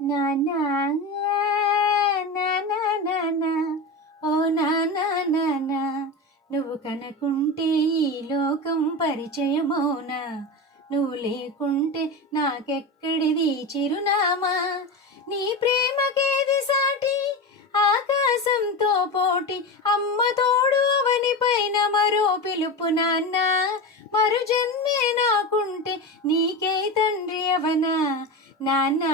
నానా నానా నానా ఓ నానా నానా నువ్వు కనుకుంటే ఈ లోకం పరిచయమౌనా నువ్వు లేకుంటే నాకెక్కడిది చిరునామా నీ ప్రేమకేది సాటి ఆకాశంతో పోటీ అమ్మ తోడు అవని పైన మరో పిలుపు నాన్న మరు జన్మే నాకుంటే నీకే తండ్రి అవనా నానా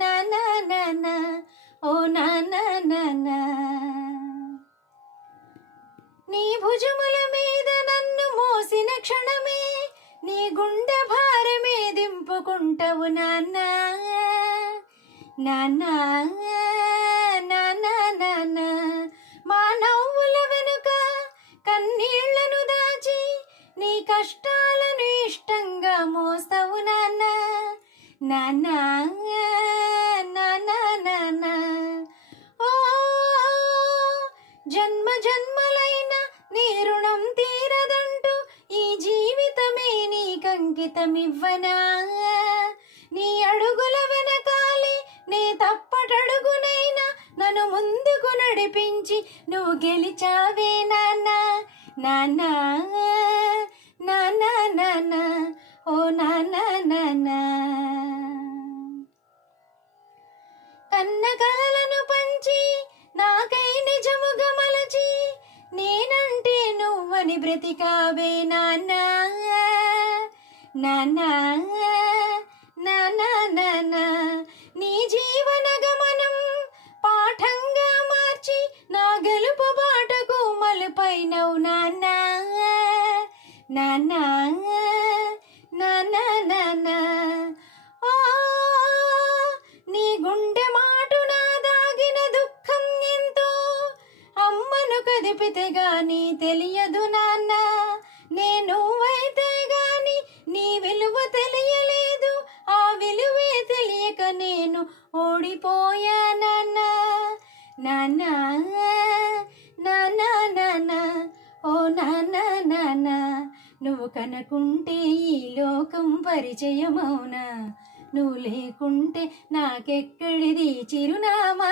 నానా నానా ఓ నానా నానా నీ భుజముల మీద నన్ను మోసిన క్షణమే నీ గుండె భారమే దింపుకుంటావు నాన్నా నాన్నా నాన్నా నాన్నా మా నవ్వుల వెనుక కన్నీళ్లను దాచి నీ కష్టాలను ఇష్టంగా మోస్తావు నాన్నా నాన్నా నాన్నా నాన్నా ఓ జన్మ జన్మలైన నీ రుణం తీరదంటూ ఈ జీవితమే నీకంకితమివ్వనా నీ అడుగుల వెనకాలే నే తప్పటడుగునైనా నన్ను ముందుకు నడిపించి నువ్వు గెలిచావే నాన్నా నాన్నా నాన్నా నాన్నా ఓ నాన్నా నాన్నా కన్న కలలను పంచి నాకై నిజముగా మలచి నేనంటే నువ్వని బ్రతికావే నాన్నా నాన్నా నాన్నా నాన్నా నీ జీవన గమనం పాఠంగా మార్చి నా గెలుపు బాటకు మలుపైనవు నాన్నా నాన్నా నాన్నా నాన్నా ఓ నీ గుండె మాటున దాగిన దుఃఖం ఎంతో అమ్మను కదిపితే గాని తెలియదు నాన్న నేను అయితే గాని నీ విలువ తెలియలేదు ఆ విలువే తెలియక నేను ఓడిపోయా నాన్న నాన్నా నాన్నా నాన్నా ఓ నాన్నా నాన్నా నువ్వు కనుకుంటే ఈ లోకం పరిచయమౌనా నువ్వు లేకుంటే నాకెక్కడిది చిరునామా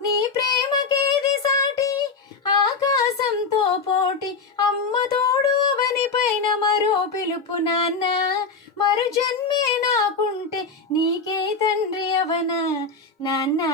నీ ప్రేమకేది సాటి ఆకాశంతో పోటీ అమ్మ తోడు అవని పైన మరో పిలుపు నాన్న మరు జన్మే నాకుంటే నీకే తండ్రి అవనా నాన్నా